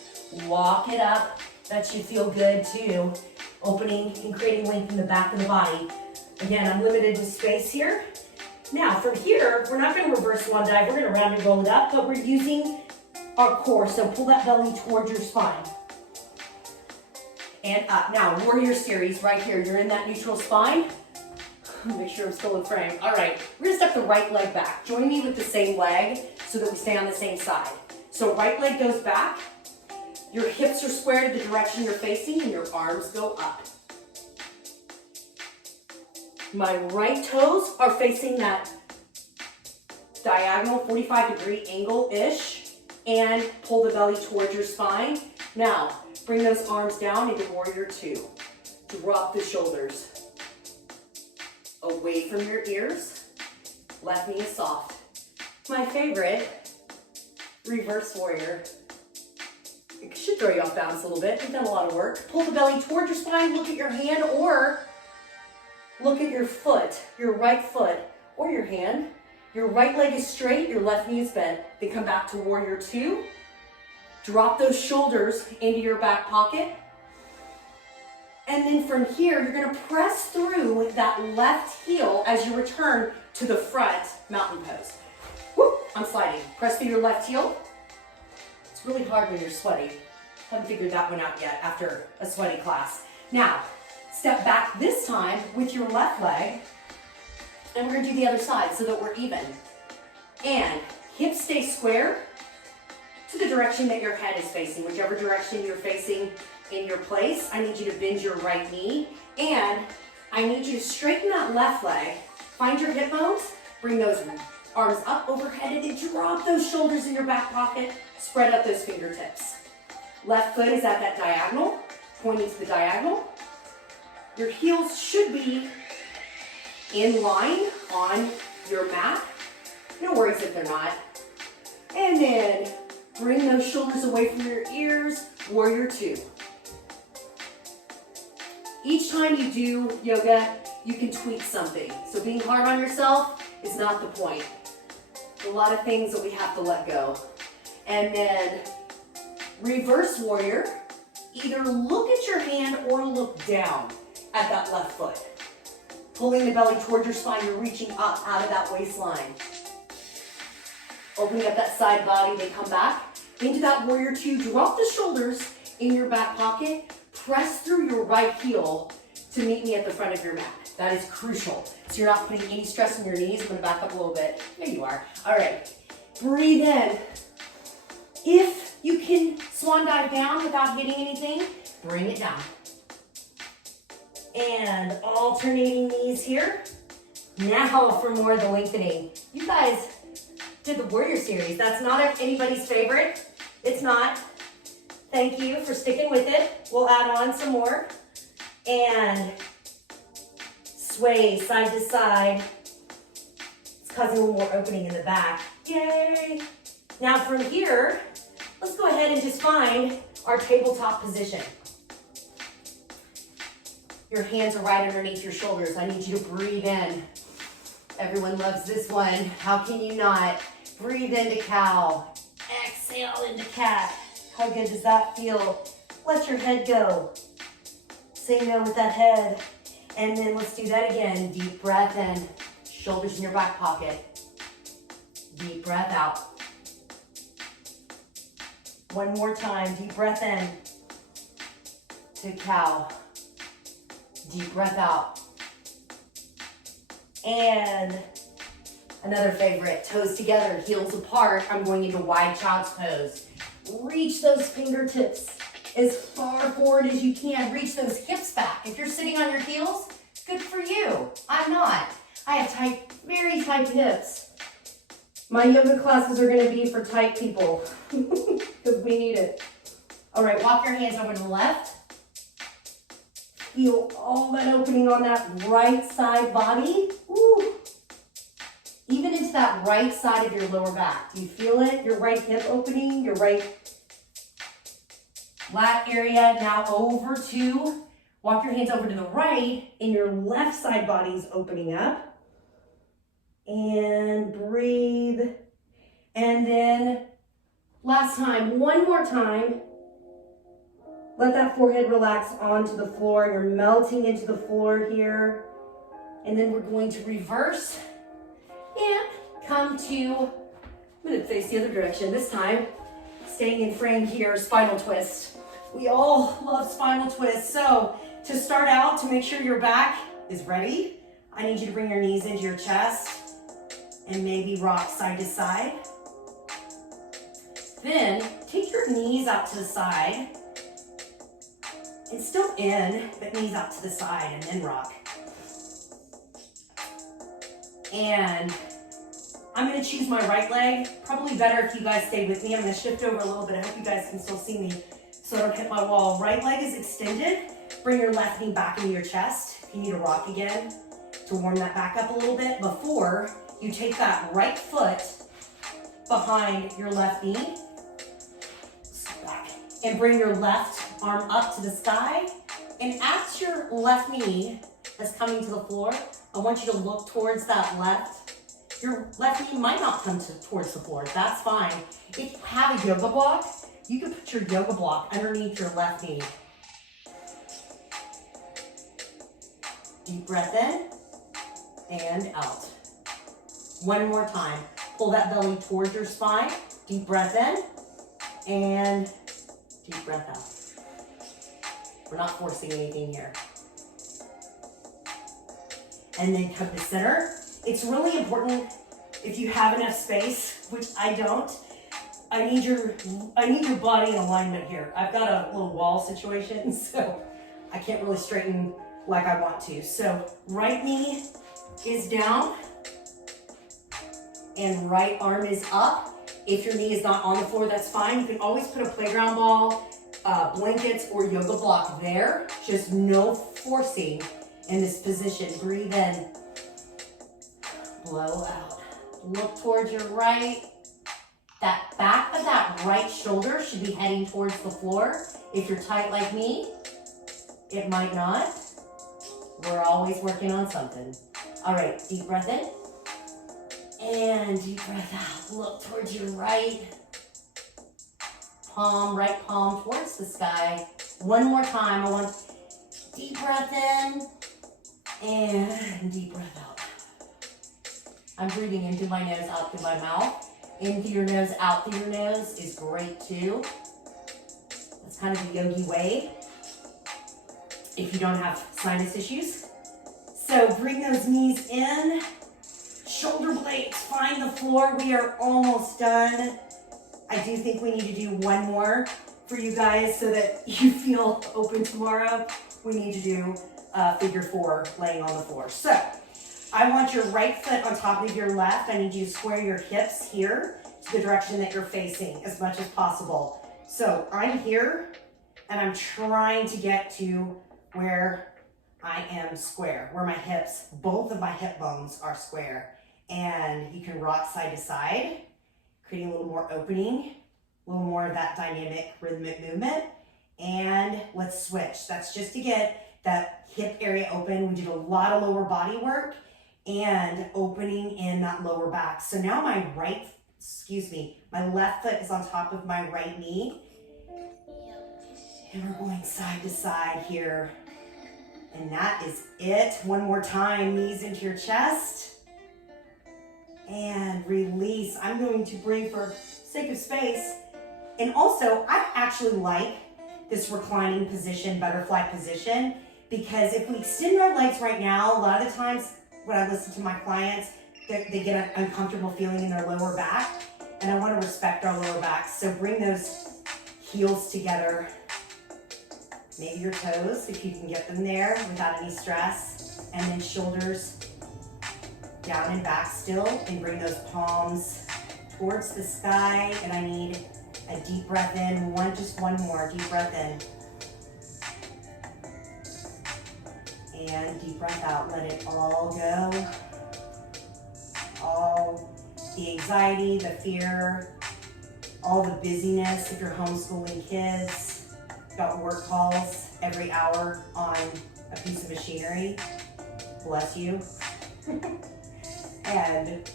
Walk it up. That should feel good too. Opening and creating length in the back of the body. Again, I'm limited with space here. Now, from here, we're not gonna reverse swan dive. We're gonna round and roll it up, but we're using our core. So pull that belly towards your spine. And up. Now, warrior series right here. You're in that neutral spine. Make sure I'm still in frame. All right, we're gonna step the right leg back. Join me with the same leg so that we stay on the same side. So right leg goes back. Your hips are square to the direction you're facing and your arms go up. My right toes are facing that diagonal 45-degree angle-ish and pull the belly towards your spine. Now, bring those arms down into warrior two. Drop the shoulders away from your ears. Left knee is soft. My favorite, reverse warrior. It should throw you off balance a little bit. You've done a lot of work. Pull the belly towards your spine. Look at your hand or look at your foot, your right foot or your hand. Your right leg is straight, your left knee is bent. Then come back to warrior two. Drop those shoulders into your back pocket. And then from here, you're gonna press through that left heel as you return to the front mountain pose. Whoop, I'm sliding. Press through your left heel. It's really hard when you're sweaty. Haven't figured that one out yet after a sweaty class. Now, step back this time with your left leg, and we're gonna do the other side so that we're even. And hips stay square to the direction that your head is facing, whichever direction you're facing in your place. I need you to bend your right knee, and I need you to straighten that left leg. Find your hip bones, bring those arms up overhead, and then drop those shoulders in your back pocket. Spread out those fingertips. Left foot is at that diagonal, pointing to the diagonal. Your heels should be in line on your mat. No worries if they're not. And then bring those shoulders away from your ears, warrior two. Each time you do yoga, you can tweak something. So being hard on yourself is not the point. A lot of things that we have to let go. And then reverse warrior, either look at your hand or look down at that left foot. Pulling the belly towards your spine, you're reaching up out of that waistline. Opening up that side body, they come back into that warrior two. Drop the shoulders in your back pocket. Press through your right heel to meet me at the front of your mat. That is crucial. So you're not putting any stress on your knees. I'm gonna back up a little bit. There you are. All right, breathe in. If you can swan dive down without hitting anything, bring it down. And alternating knees here. Now for more of the lengthening. You guys did the warrior series. That's not anybody's favorite. It's not. Thank you for sticking with it. We'll add on some more. And sway side to side. It's causing a little more opening in the back. Yay! Now from here, let's go ahead and just find our tabletop position. Your hands are right underneath your shoulders. I need you to breathe in. Everyone loves this one. How can you not? Breathe into cow. Exhale into cat. How good does that feel? Let your head go. Say no with that head. And then let's do that again. Deep breath in. Shoulders in your back pocket. Deep breath out. One more time. Deep breath in. To cow. Deep breath out. And Another favorite, toes together, heels apart. I'm going into wide child's pose. Reach those fingertips as far forward as you can. Reach those hips back. If you're sitting on your heels, good for you. I'm not. I have tight, very tight hips. My yoga classes are going to be for tight people because we need it. All right, walk your hands over to the left. Feel all that opening on that right side body. Woo. Even into that right side of your lower back. Do you feel it? Your right hip opening, your right lat area. Now over to, walk your hands over to the right, and your left side body is opening up. And breathe. And then last time, one more time. Let that forehead relax onto the floor. You're melting into the floor here. And then we're going to reverse and come to, I'm going to face the other direction this time. Staying in frame here, spinal twist. We all love spinal twists. So to start out, to make sure your back is ready, I need you to bring your knees into your chest and maybe rock side to side. Then take your knees out to the side and still in, but knees out to the side and then rock. And I'm gonna choose my right leg. Probably better if you guys stay with me. I'm gonna shift over a little bit. I hope you guys can still see me so I don't hit my wall. Right leg is extended. Bring your left knee back into your chest. If you need to rock again to warm that back up a little bit before you take that right foot behind your left knee. Back. And bring your left arm up to the sky. And as your left knee is coming to the floor, I want you to look towards that left. Your left knee might not come towards the floor. That's fine. If you have a yoga block, you can put your yoga block underneath your left knee. Deep breath in and out. One more time. Pull that belly towards your spine. Deep breath in and deep breath out. We're not forcing anything here. And then come to center. It's really important if you have enough space, which I don't. I need your body in alignment here. I've got a little wall situation, so I can't really straighten like I want to. So right knee is down and right arm is up. If your knee is not on the floor, that's fine. You can always put a playground ball, blankets, or yoga block there. Just no forcing in this position. Breathe in, blow out. Look towards your right. That back of that right shoulder should be heading towards the floor. If you're tight like me, it might not. We're always working on something. All right, deep breath in. And deep breath out. Look towards your right. Right palm towards the sky. One more time. I want deep breath in and deep breath out. I'm breathing into my nose, out through my mouth. In through your nose, out through your nose is great too. That's kind of a yogi way if you don't have sinus issues. So bring those knees in. Shoulder blades find the floor. We are almost done. I do think we need to do one more for you guys so that you feel open tomorrow. We need to do figure four laying on the floor. So I want your right foot on top of your left. I need you to square your hips here to the direction that you're facing as much as possible. So I'm here and I'm trying to get to where I am square, where my hips, both of my hip bones are square. And you can rock side to side, creating a little more opening, a little more of that dynamic rhythmic movement. And let's switch. That's just to get that hip area open. We did a lot of lower body work and opening in that lower back. So now my my left foot is on top of my right knee. And we're going side to side here. And that is it. One more time, knees into your chest. And release. I'm going to bring, for sake of space, and also I actually like this reclining position, butterfly position, because if we extend our legs right now, a lot of the times when I listen to my clients, they get an uncomfortable feeling in their lower back, and I want to respect our lower backs. So bring those heels together, maybe your toes if you can get them there without any stress, and then shoulders down and back still, and bring those palms towards the sky. And I need a deep breath in, just one more deep breath in. And deep breath out, let it all go. All the anxiety, the fear, all the busyness if you're homeschooling kids, got work calls every hour on a piece of machinery, bless you. And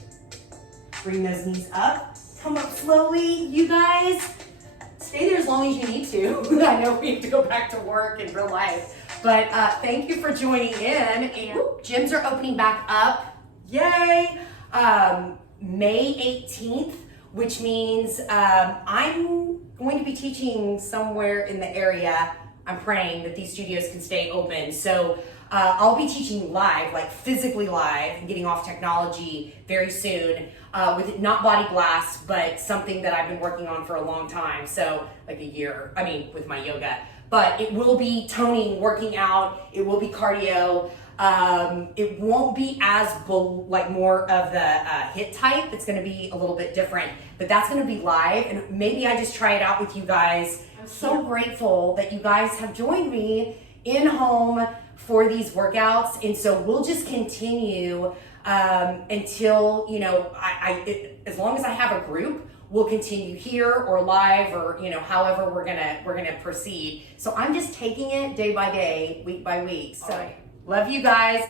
bring those knees up, come up slowly, you guys. Stay there as long as you need to. I know we have to go back to work in real life. But thank you for joining in. And gyms are opening back up. Yay! May 18th, which means I'm going to be teaching somewhere in the area. I'm praying that these studios can stay open. So I'll be teaching live, like physically live, and getting off technology very soon with not body blast, but something that I've been working on for a long time. So like a year, with my yoga. But it will be toning, working out. It will be cardio. It won't be as more of the HIIT type. It's going to be a little bit different, but that's going to be live, and maybe I just try it out with you guys. I'm so grateful that you guys have joined me in home for these workouts, and so we'll just continue until as long as I have a group. We'll continue here or live or however we're gonna proceed. So I'm just taking it day by day, week by week. So love you guys.